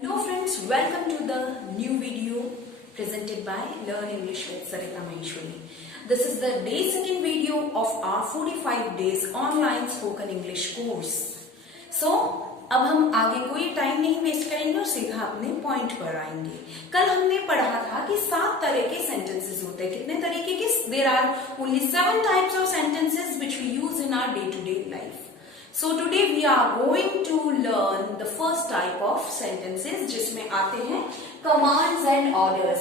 Hello friends, welcome to the new video presented by Learn English with Sarita Maheshwari. This is the day second video of our 45 days online spoken English course. So, अब हम आगे कोई time नहीं waste करेंगे और सीधा अपने point पर आएंगे। कल हमने पढ़ा था कि 7 तरह के सेंटेंसेस होते हैं। कितने तरीके के? There are only 7 types of sentences which we use in our day-to-day life. So today we are going to learn the first type of sentences जिसमें आते हैं commands and orders.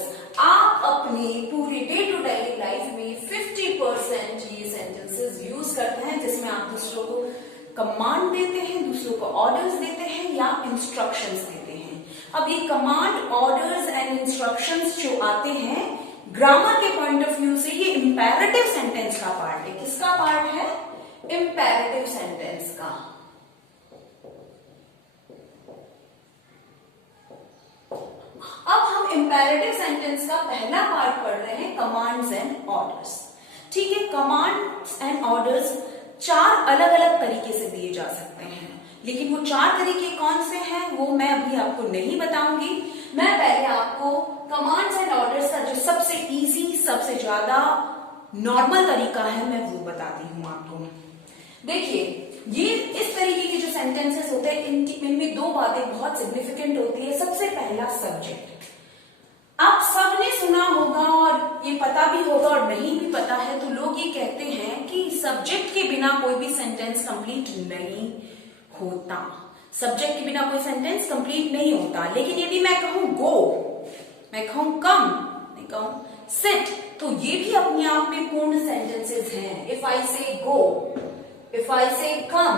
आप अपने पूरे डे टू डे लाइफ में 50% ये sentences use करते हैं जिसमें आप दूसरों को कमांड देते हैं, दूसरों को ऑर्डर्स देते हैं या इंस्ट्रक्शंस देते हैं। अब ये कमांड, ऑर्डर्स एंड इंस्ट्रक्शंस जो आते हैं ग्रामर के पॉइंट ऑफ व्यू से ये इंपेरेटिव सेंटेंस का पार्ट है। किसका पार्ट है? इंपेरेटिव सेंटेंस का। अब हम इंपेरेटिव सेंटेंस का पहला पार्ट पढ़ रहे हैं, कमांड्स एंड ऑर्डर्स। ठीक है, कमांड्स एंड ऑर्डर्स 4 अलग अलग तरीके से दिए जा सकते हैं, लेकिन वो 4 तरीके कौन से हैं वो मैं अभी आपको नहीं बताऊंगी। मैं पहले आपको कमांड्स एंड ऑर्डर्स का जो सबसे इजी, सबसे ज्यादा नॉर्मल तरीका है मैं वो बताती हूं आपको। देखिए, ये इस तरीके के जो सेंटेंसेस होते हैं इनमें 2 बातें बहुत सिग्निफिकेंट होती है। सबसे पहला, सब्जेक्ट। आप सबने सुना होगा और ये पता भी होगा और नहीं भी पता है तो लोग ये कहते हैं कि सब्जेक्ट के बिना कोई भी सेंटेंस कंप्लीट नहीं होता। सब्जेक्ट के बिना कोई सेंटेंस कंप्लीट नहीं होता। लेकिन यदि मैं कहूं गो, मैं कहूं कम, मैं कहूं सिट, तो ये भी अपने आप में पूर्ण सेंटेंसेस हैं। इफ आई से गो, इफ आई से कम,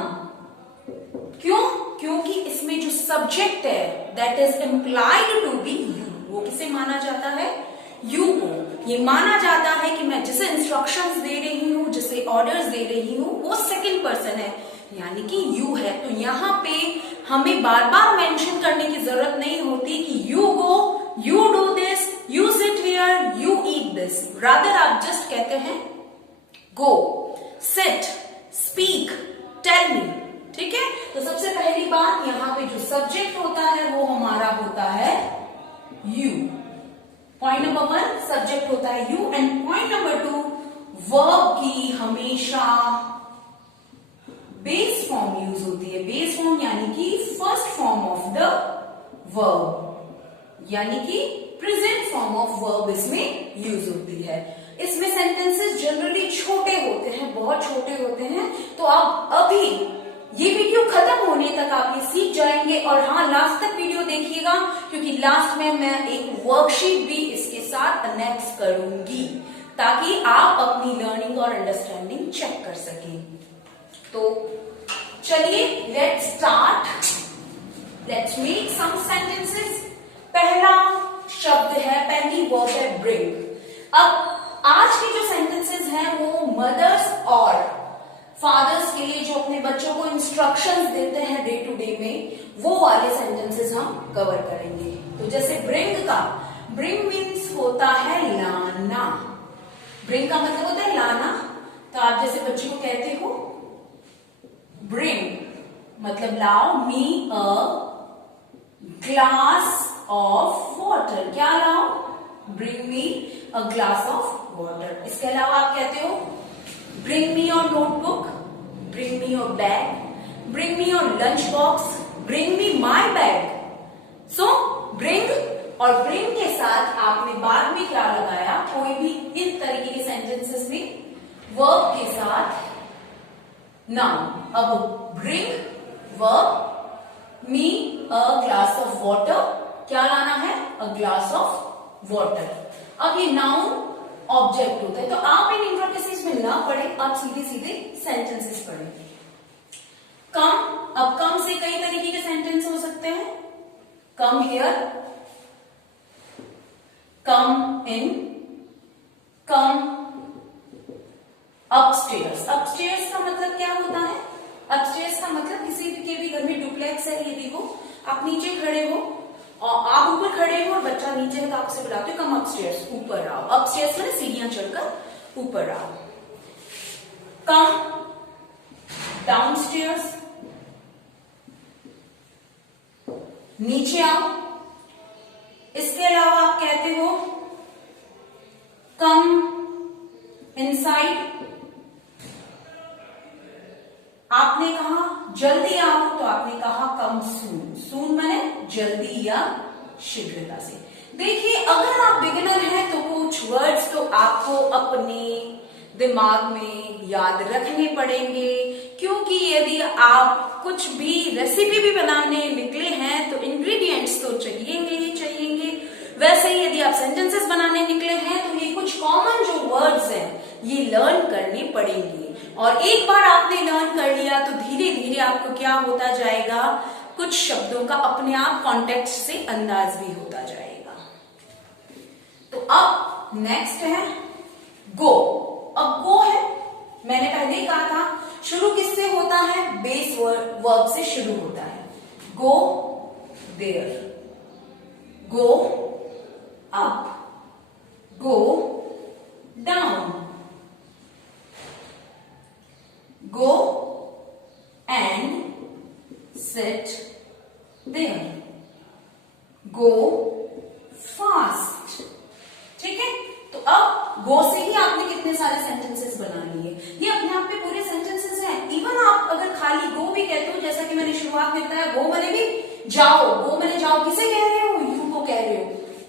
क्यों? क्योंकि इसमें जो सब्जेक्ट है that is implied to be you, वो किसे माना जाता है? यू को। ये माना जाता है कि मैं जिसे इंस्ट्रक्शंस दे रही हूं, जिसे ऑर्डर्स दे रही हूं, वो सेकंड पर्सन है, यानी कि यू है। तो यहां पे हमें बार बार मेंशन करने की जरूरत नहीं होती कि you go, you do this, you sit here, you eat this. Rather आप जस्ट कहते हैं गो, सिट, स्पीक, टेल मी। ठीक है, तो सबसे पहली बात, यहां पे जो सब्जेक्ट होता है वो हमारा होता है यू। पॉइंट नंबर 1, सब्जेक्ट होता है you. And point number 2, verb की हमेशा बेस फॉर्म यूज होती है। बेस फॉर्म यानी कि first form of the verb, यानी कि प्रेजेंट फॉर्म ऑफ वर्ब इसमें यूज होती है। इसमें सेंटेंसेस जनरली छोटे होते हैं, बहुत छोटे होते हैं। तो आप अभी ये वीडियो खत्म होने तक आप ये सीख जाएंगे। और हाँ, लास्ट तक वीडियो देखिएगा क्योंकि लास्ट में मैं एक वर्कशीट भी इसके साथ अनेक्स करूंगी ताकि आप अपनी लर्निंग और अंडरस्टैंडिंग चेक कर सकें। तो चलिए, let's start, let's make some sentences. पहला शब्द है, पहली वर्ब है ब्रिंग। अब आज के जो सेंटेंसेस हैं वो मदर्स और फादर्स के लिए जो अपने बच्चों को इंस्ट्रक्शंस देते हैं डे टू डे में, वो वाले सेंटेंसेस हम कवर करेंगे। तो जैसे ब्रिंग का, ब्रिंग मीन्स होता है लाना। ब्रिंग का मतलब होता है लाना। तो आप जैसे बच्चे को कहते हो ब्रिंग मतलब लाओ मी अ ग्लास ऑफ वाटर। क्या लाओ? Bring me a glass of water. इसके अलावा आप कहते हो bring me your notebook, bring me your bag, bring me your lunch box, bring me my bag. So bring और ब्रिंग के साथ आपने बाद में क्या लगाया? कोई भी इन तरीके के सेंटेंसेस में वर्ब के साथ नाउन। अब bring verb, me a glass of water, क्या लाना है? A glass of water. अब ये नाउन ऑब्जेक्ट होता है, तो आप इन इंट्रोकेसेस में ना पढ़े, आप सीधे सीधे सेंटेंसेस पढ़ें। कम, अब कम से कई तरीके के सेंटेंस हो सकते हैं। Come here, come in, come upstairs. Upstairs का मतलब क्या होता है? अपस्टेयर्स का मतलब किसी के भी घर में डुप्लेक्स है, यदि वो आप नीचे खड़े हो और आप ऊपर खड़े हो और बच्चा नीचे है तो आपसे बुलाते हो कम अपस्टेयर्स, ऊपर आओ। अपस्टेयर्स में सीढ़ियां चढ़कर ऊपर आओ। कम डाउनस्टेयर्स, नीचे आओ। जल्दी आओ तो आपने कहा कम सून, सून माने जल्दी या शीघ्रता से। देखिए अगर आप बिगिनर हैं तो कुछ वर्ड्स तो आपको अपने दिमाग में याद रखने पड़ेंगे, क्योंकि यदि आप कुछ भी रेसिपी भी बनाने निकले हैं तो इंग्रेडिएंट्स तो चाहिएंगे ही चाहिएंगे। वैसे ही यदि आप सेंटेंसेस बनाने निकले हैं तो ये कुछ कॉमन जो वर्ड्स हैं ये लर्न करने पड़ेंगे, और एक बार आपने लर्न कर लिया तो धीरे धीरे आपको क्या होता जाएगा, कुछ शब्दों का अपने आप कॉन्टेक्स्ट से अंदाज भी होता जाएगा। तो अब नेक्स्ट है गो। अब गो है, मैंने पहले ही कहा था शुरू किससे होता है, बेस वर्ब से शुरू होता है। Go there, go up, go down, go and sit there, go fast। ठीक है, तो अब गो से ही आपने कितने सारे सेंटेंसेस बना लिए, ये अपने आप में पूरे सेंटेंसेस हैं। इवन आप अगर खाली गो भी कहते हो, जैसा कि मैंने शुरुआत में बताया, गो मैंने भी जाओ, गो मैंने जाओ किसे कह रहे हो, यू को कह रहे हो,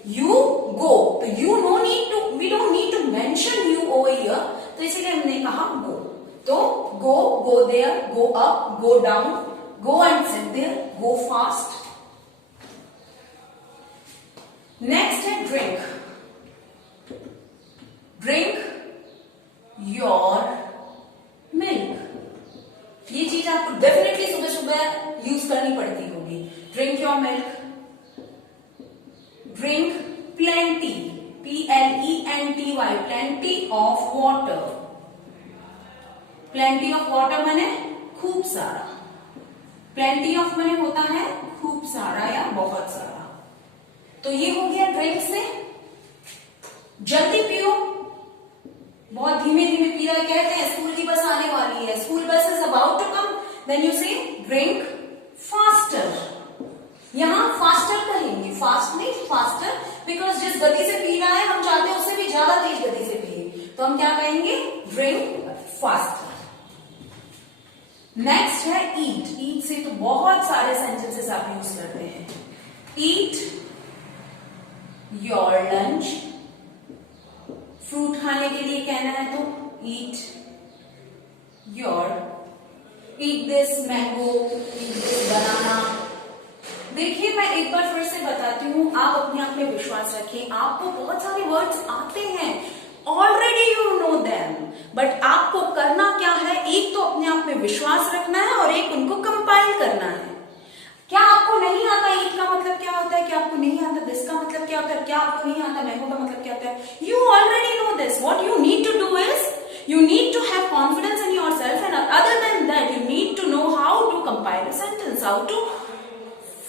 यू गो, तो you no need to, we don't need to mention you over here, तो इसीलिए हमने कहा गो। तो go, go there, go up, go down, go and sit there, go fast। next है drink, drink your milk। ये चीज आपको definitely सुबह सुबह यूज करनी पड़ती होगी। drink your milk, drink plenty, P-L-E-N-T-Y, plenty of water। plenty of water माने खूब सारा, प्लेंटी ऑफ मनी होता है खूब सारा या बहुत सारा। तो ये हो गया ड्रिंक से। जल्दी पियो, बहुत धीमे धीमे पी रहा है, कहते हैं स्कूल की बस आने वाली है, school bus is about to come, then you say drink faster. यहां फास्टर कहेंगे, फास्ट नहीं फास्टर, बिकॉज जिस गति से पी रहा है हम चाहते हैं उससे भी ज्यादा तेज गति से पिए, तो हम क्या कहेंगे, ड्रिंक फास्टर। नेक्स्ट है ईट। ईट से तो बहुत सारे सेंटेंसेस आप यूज करते हैं। ईट योर लंच, फ्रूट खाने के लिए कहना है तो eat your, eat this mango, eat this बनाना। देखिए मैं एक बार फिर से बताती हूँ, आप अपने आप में विश्वास रखें, आपको बहुत सारे वर्ड्स आते हैं, already you know them, but आपको करना क्या है, एक तो अपने आप में विश्वास रखना है और एक उनको कंपाइल करना है। क्या आपको नहीं आता ईट का मतलब क्या होता है, क्या आपको नहीं आता दिस का मतलब क्या होता है, क्या आपको नहीं आता मैंगो का मतलब क्या होता है, you already know this. What you need to do is you need to have confidence in yourself, and other than that you need to know how to compile a sentence, how to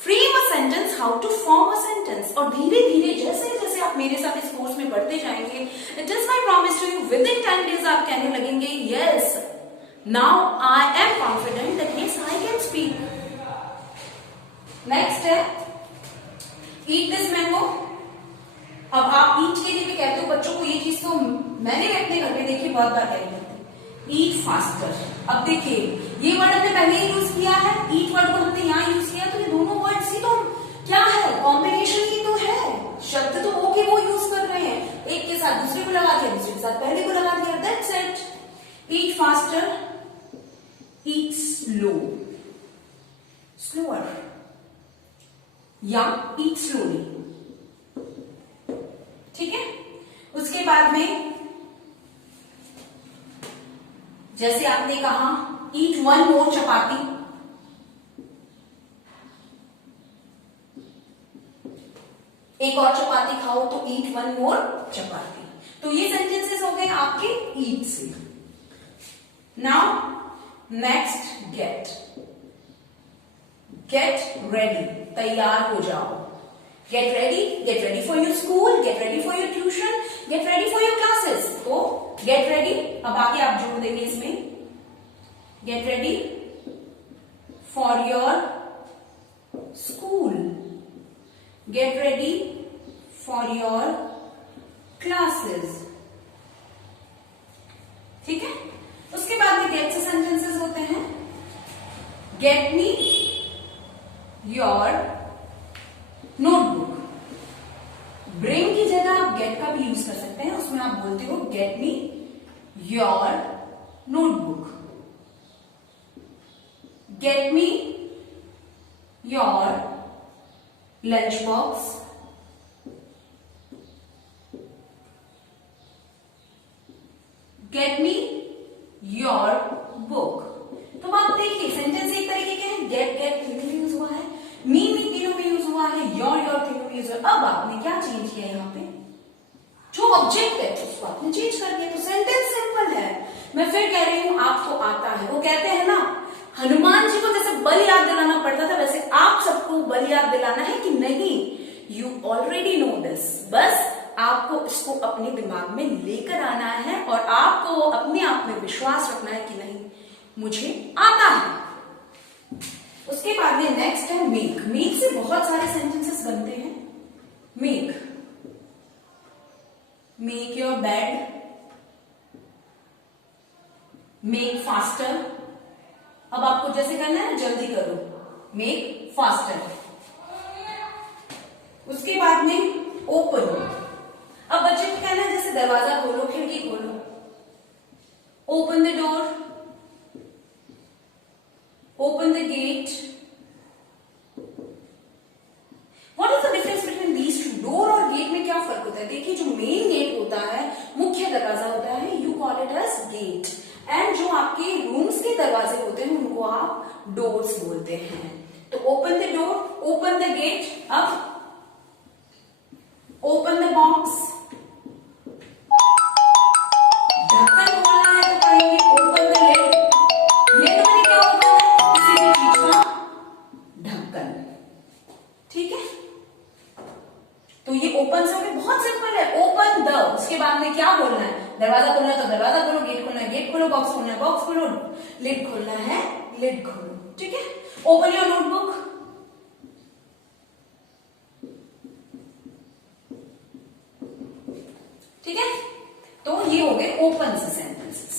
frame a sentence, how to form a sentence. और धीरे धीरे जैसे जैसे आप मेरे साथ इस course में बढ़ते जाएंगे, it is my promise to you, within 10 days आप कहने लगेंगे yes now I am confident that yes I can speak. Next है ईट दिस मैंगो। अब आप ईट के लिए भी कहते हो, बच्चों को ये चीज तो मैंने भी अपने घर में देखी बहुत बार कही जाती, ईट फास्टर। अब देखिए ये वर्ड हमने पहले ही यूज किया है, ईट वर्ड को हमने यहाँ यूज किया, तो ये दोनों वर्ड्स ही तो क्या है, कॉम्बिनेशन ही तो है, शब्द तो वो के वो यूज कर रहे हैं, एक के साथ दूसरे को लगा दिया, दूसरे के साथ पहले को लगा दिया, that's it. Eat faster, eat slow, slower, या ईट स्लोली। ठीक है, उसके बाद में जैसे आपने कहा ईट वन मोर चपाती, एक और चपाती खाओ तो ईट वन मोर चपाती। तो ये सेंटेंसेस हो गए आपके ईट से। Now next get, get ready, तैयार हो जाओ, get ready for your school, get ready for your tuition, get ready for your classes. तो गेट रेडी, अब आगे आप जोड़ देंगे इसमें, get ready for your school, get ready for your classes. ठीक है, उसके बाद में गेट से सेंटेंसेस होते हैं, get me your notebook. Bring की जगह आप गेट का भी यूज कर सकते हैं, उसमें आप बोलते हो get me your notebook, get me your lunch box, get me your book. तो आप देखिए सेंटेंस एक तरीके के हैं, गेट गेट तीनों में यूज हुआ है, मी तीनों में यूज हुआ है, योर तीनों में यूज हुआ है। अब आपने क्या चेंज किया यहाँ पे, जो ऑब्जेक्ट है उसको आपने चेंज कर दिया, तो सेंटेंस सिंपल है। मैं फिर कह रही हूं आपको आता है, वो कहते हैं ना हनुमान जी को जैसे बल याद दिलाना पड़ता था, वैसे आप सबको बल याद दिलाना है कि नहीं, यू ऑलरेडी नो दिस। बस आपको इसको अपने दिमाग में लेकर आना है और आपको अपने आप में विश्वास रखना है कि नहीं मुझे आता है। उसके बाद में नेक्स्ट है मेक। मेक से बहुत सारे सेंटेंसेस बनते हैं। Make your bed, make faster. अब आपको जैसे करना है ना, जल्दी करो, मेक फास्टर। उसके बाद में ओपन। अब बच्चे को कहना है जैसे दरवाजा खोलो, खिड़की खोलो, open the door, open the gate. What is the difference between these two? Door और गेट में क्या फर्क होता है? देखिए जो मेन गेट होता है, मुख्य दरवाजा होता है, you call it as gate, and जो आपके रूम्स के दरवाजे होते हैं उनको आप डोर्स बोलते हैं। तो open the door, open the gate. अब ओपन द बॉक्स, ढक्कन खोलना है तो कहेंगे ओपन द लिड। लिड मैंने क्या होता है, किसी भी चीज का ढक्कन। ठीक है, तो ये ओपन से भी बहुत सिंपल है, ओपन द। उसके बाद में क्या बोलना है, दरवाजा खोलना है तो दरवाजा खोलो, गेट खोलना है गेट खोलो, बॉक्स खोलना है बॉक्स खोलो, लिड खोलना है लिड खोलो। ठीक है, ओपन योर नोटबुक, ठीक है। तो ये हो गए ओपन से सेंटेंसेस।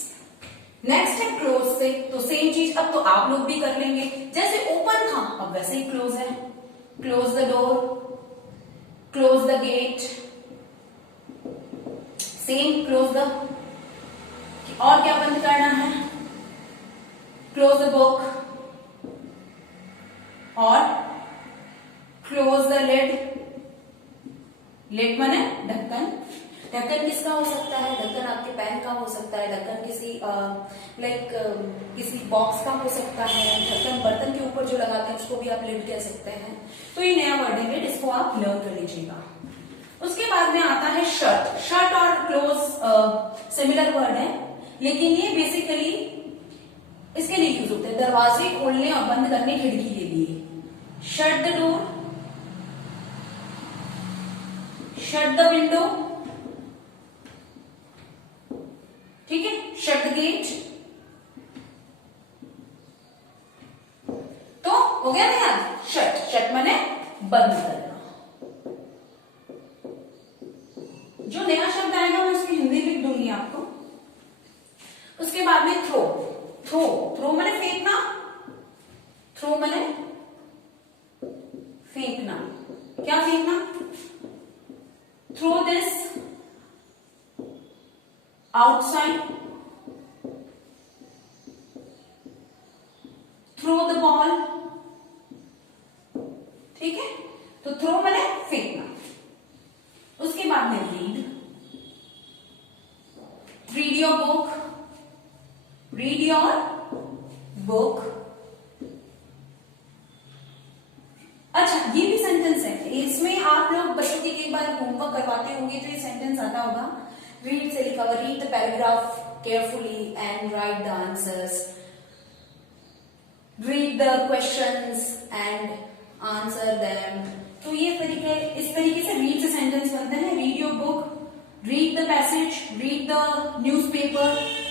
नेक्स्ट है क्लोज से। तो सेम चीज अब तो आप लोग भी कर लेंगे, जैसे ओपन था अब वैसे ही क्लोज है। Close the door, close the gate, same close the. और क्या बंद करना है, क्लोज द बुक और क्लोज द लिड। लिड माने ढक्कन। ढक्कन किसका हो सकता है, ढक्कन आपके पेन का हो सकता है, ढक्कन किसी किसी बॉक्स का हो सकता है, ढक्कन बर्तन के ऊपर जो लगाते हैं उसको भी आप लिड कह सकते हैं। तो ये नया वर्ड है लिड, इसको आप लर्न कर लीजिएगा। उसके बाद में आता है शट। शट और क्लोज सिमिलर वर्ड है, लेकिन ये बेसिकली इसके लिए यूज होते हैं, दरवाजे खोलने और बंद करने, खिड़की के लिए। Shut the door, shut the window, ठीक है, शट द गेट। तो हो गया ना यार, शट। शट माने बंद करना। जो नया शब्द आएगा मैं उसकी हिंदी लिख दूंगी आपको। उसके बाद में थ्रो। थ्रो, थ्रो माने फेंकना, थ्रो माने फेंकना। क्या फेंकना, throw this outside, throw the ball. ठीक है, तो थ्रो माने फेंकना। उसके बाद में read. Read your book, read your book. अच्छा, ये भी सेंटेंस है, इसमें आप लोग बच्चों की एक बार होमवर्क करवाते होंगे तो ये सेंटेंस आता होगा। रीड से लिखा हुआ, read the paragraph carefully and right the answers, read the questions and answer them. तो ये तरीके, इस तरीके से रीड से सेंटेंस बनते हैं। Read your book, read the passage, read the newspaper,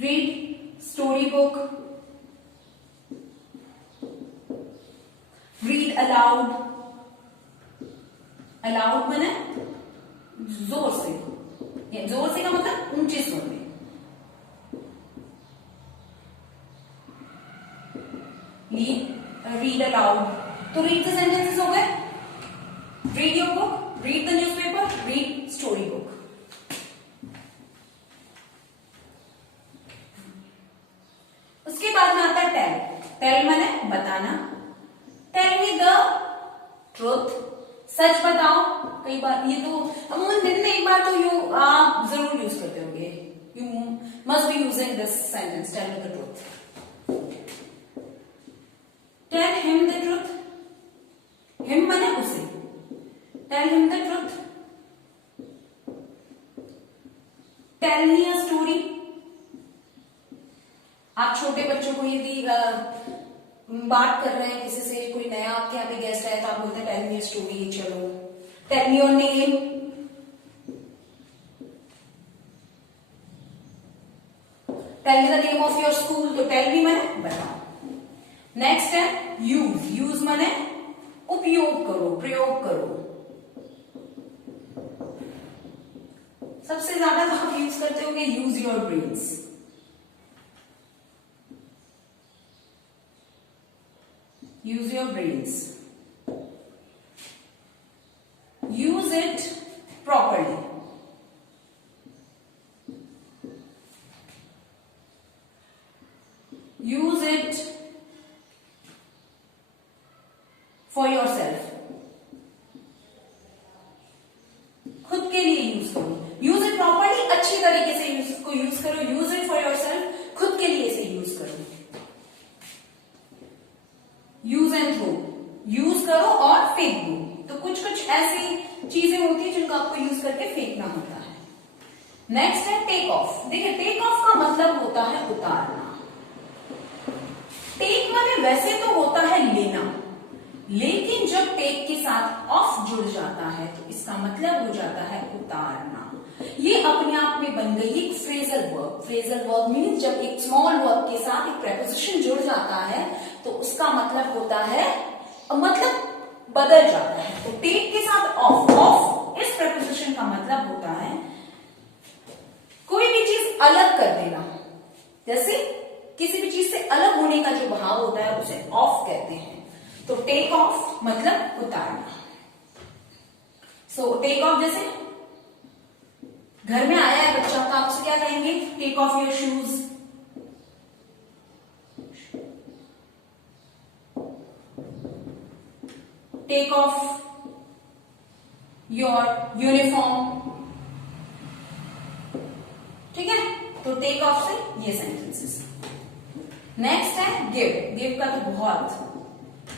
read story book, read aloud. Allowed माने जोर से, जोर से का मतलब ऊंचे स्वर में। रीड अलाउड, तो रीड द सेंटेंसेस हो गए, read your book, read the newspaper, read story book. उसके बाद में आता है टेल। टेल माने बताना। टेल मी द ट्रुथ, सच बताओ। कई बार ये तो अमूमन दिन में एक बार तो आप जरूर यूज करते होंगे, you must be using this sentence, tell me the truth. Tell him the truth, him माने उसे, tell him the truth. Tell me a story, आप छोटे बच्चों को यदि बात कर रहे हैं किसी से, कोई नया आपके यहाँ पे गेस्ट आया तो आप बोलते हैं टेल मी अ स्टोरी, चलो। Tell me your name, tell me the name of your school, तो टेल मी माने बताओ। नेक्स्ट है यूज, यूज माने उपयोग करो, प्रयोग करो। सबसे ज्यादा तो आप यूज करते होंगे use your brains. use your brains, use it properly, use it for yourself, खुद के लिए यूज करो। यूज इट प्रॉपरली, अच्छी तरीके से इसको यूज करो। यूज इट फॉर योरसेल्फ, खुद के लिए इसे यूज करो। यूज एंड थ्रो, यूज करो और फेंक दो, तो कुछ कुछ ऐसी चीजें होती है जिनको आपको यूज करके फेंकना होता है। नेक्स्ट है टेक ऑफ। देखिए टेक ऑफ का मतलब होता है उतारना। टेक माने वैसे तो होता है लेना, लेकिन जब टेक के साथ ऑफ जुड़ जाता है तो इसका मतलब हो जाता है उतारना। ये अपने आप में बन गई एक phrasal verb. Phrasal verb means जब एक स्मॉल वर्ब के साथ एक प्रेपोजिशन जुड़ जाता है तो उसका मतलब होता है, मतलब बदल जाता है। तो टेक के साथ ऑफ, ऑफ इस प्रेपोजिशन का मतलब होता है कोई भी चीज अलग कर देना। जैसे किसी भी चीज से अलग होने का जो भाव होता है उसे ऑफ कहते हैं। तो टेक ऑफ मतलब उतारना। सो टेक ऑफ, जैसे घर में आया है बच्चा तो आप उसे क्या कहेंगे, take off your shoes. Take off your uniform. ठीक है, तो टेक ऑफ से ये सेंटेंसेस। नेक्स्ट है गिव। गिव का तो बहुत,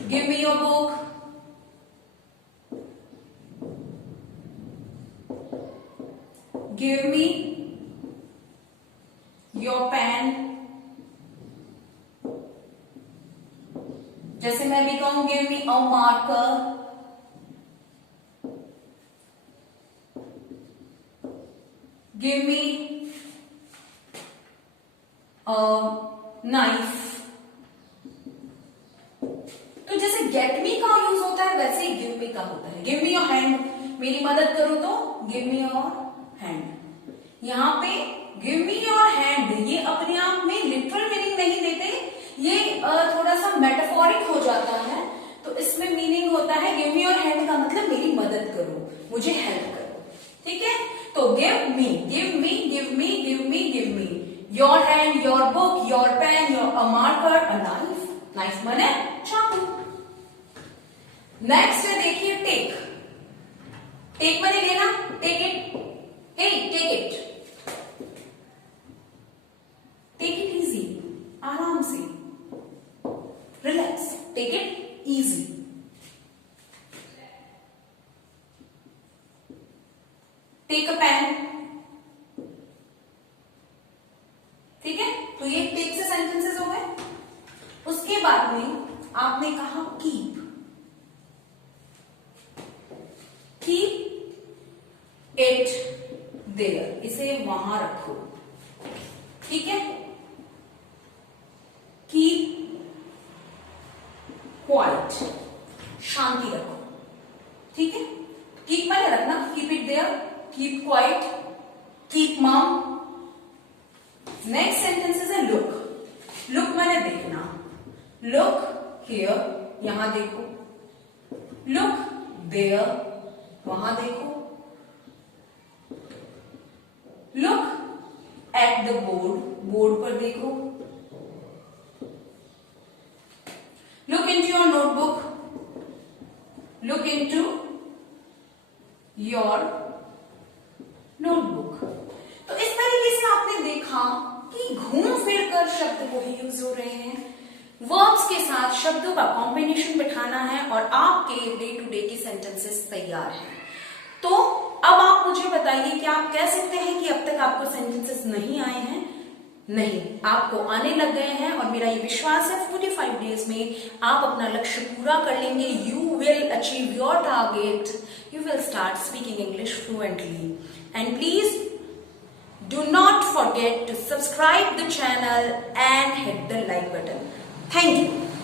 give me your book, give me your pen. जैसे मैं भी कहूं give me a marker, give me a knife. तो जैसे गेट मी का यूज होता है वैसे ही गिव मी का होता है। गिव मी योर हैंड, मेरी मदद करो तो गिव मी योर हैंड। यहाँ पे गिव मी योर हैंड ये अपने आप में लिटरल मीनिंग नहीं देते, ये थोड़ा सा मेटाफोरिक हो जाता है। तो इसमें मीनिंग होता है गिव मी योर हैंड का मतलब मेरी मदद करो, मुझे हेल्प करो। ठीक है, तो give me, give me, give me, give me, give me your hand, your book, your pen, your a marker, a knife. Knife माने चाकू। नेक्स्ट है देखिए टेक। टेक माने लेना, take it, hey take it, take it easy, आराम से, relax, take it easy. Take a pen. ठीक है, तो ये टेक से सेंटेंसेस हो गए। उसके बाद में आपने कहा कीप। कीप इट देयर, इसे वहां रखो। ठीक है, कीप क्वाइट, शांति रखो। ठीक है, कीप माने रखना, keep it there, keep quiet, keep mum. Next sentences है लुक। लुक मैंने देखना, लुक हियर, यहां देखो, लुक देयर, वहां देखो, look at the board, board पर देखो, look into your notebook, look into your notebook. तो इस तरीके से आपने देखा कि घूम फिर कर शब्द वही यूज हो रहे हैं। वर्ब्स के साथ शब्दों का कॉम्बिनेशन बिठाना है और आपके डे टू डे की सेंटेंसेस तैयार हैं। तो अब आप मुझे बताइए कि आप कह सकते हैं कि अब तक आपको सेंटेंसेस नहीं आए हैं? नहीं, आपको आने लग गए हैं और मेरा ये विश्वास है 45 डेज में आप अपना लक्ष्य पूरा कर लेंगे। You will achieve your target, you will start speaking English fluently. And please do not forget to subscribe the channel and hit the like button. Thank you.